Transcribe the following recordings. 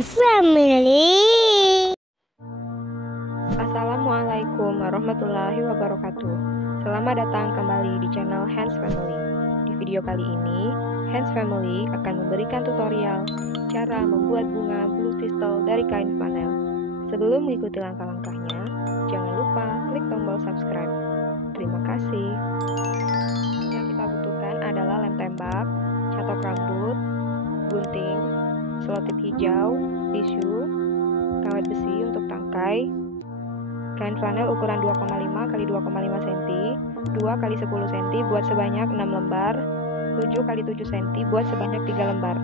Hands Family. Assalamualaikum warahmatullahi wabarakatuh. Selamat datang kembali di channel Hands Family. Di video kali ini, Hands Family akan memberikan tutorial cara membuat bunga blue tistel dari kain flanel. Sebelum mengikuti langkah-langkahnya, jangan lupa klik tombol subscribe. Terima kasih. Yang kita butuhkan adalah lem tembak, catok rambut, gunting, selotip hijau, tisu, kawat besi untuk tangkai, kain flanel ukuran 2,5 x 2,5 cm, 2 x 10 cm buat sebanyak 6 lembar, 7 x 7 cm buat sebanyak 3 lembar.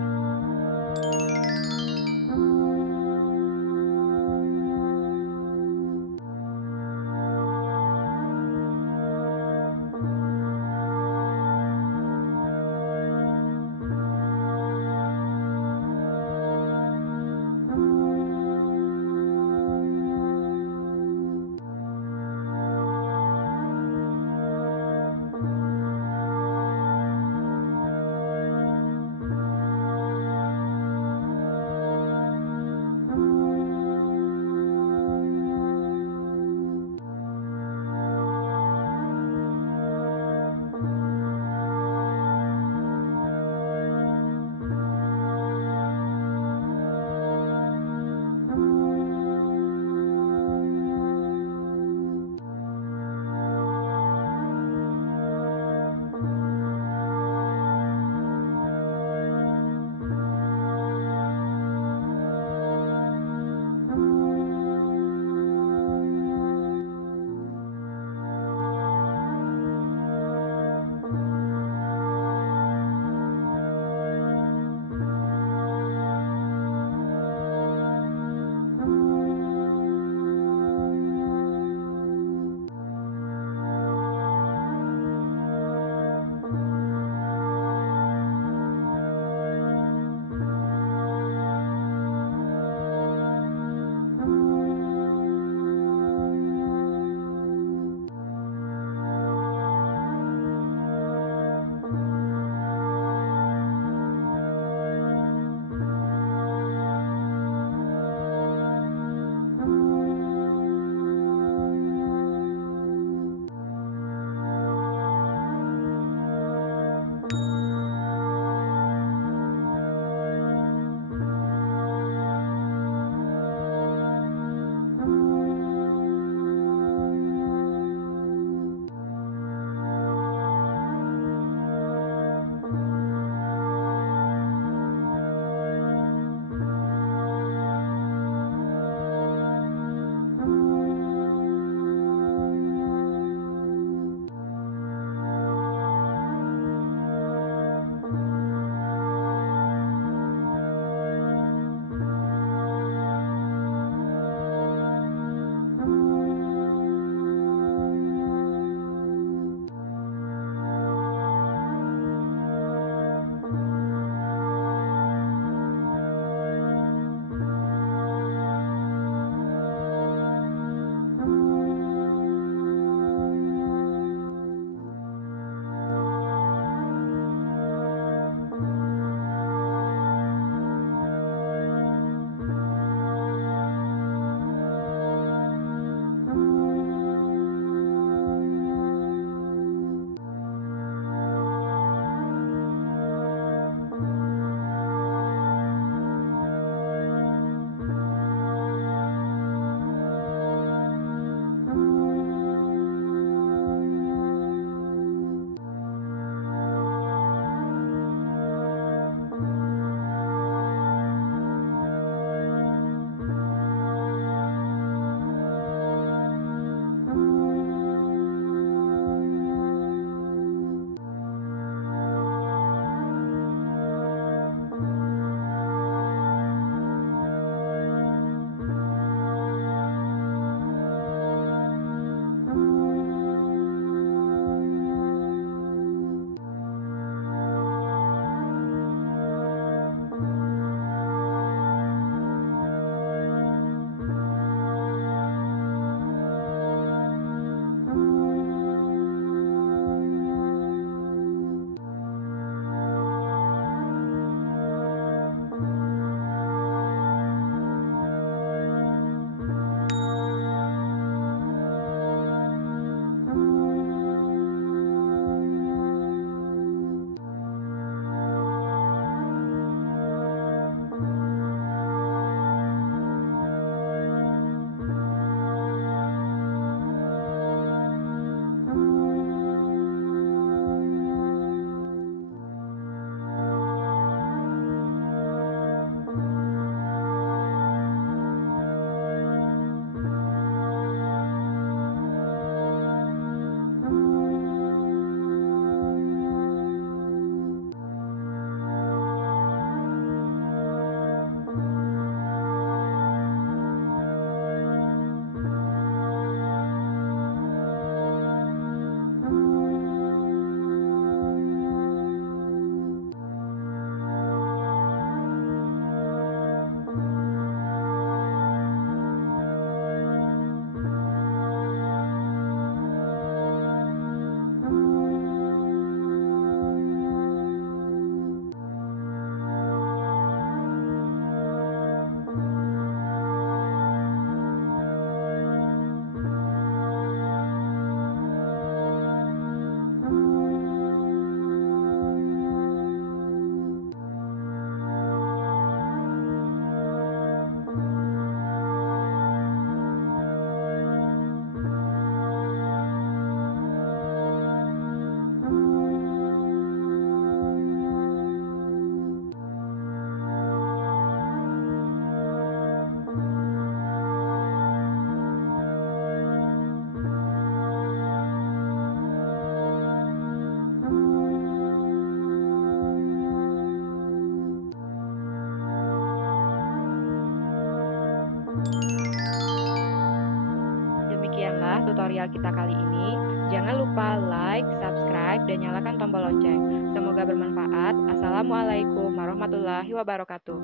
tutorial kita kali ini. Jangan lupa like, subscribe, dan nyalakan tombol lonceng. Semoga bermanfaat. Assalamualaikum warahmatullahi wabarakatuh.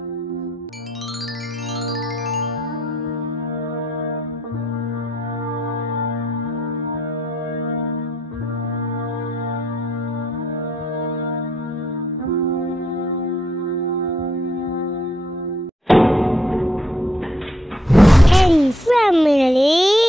Hands family.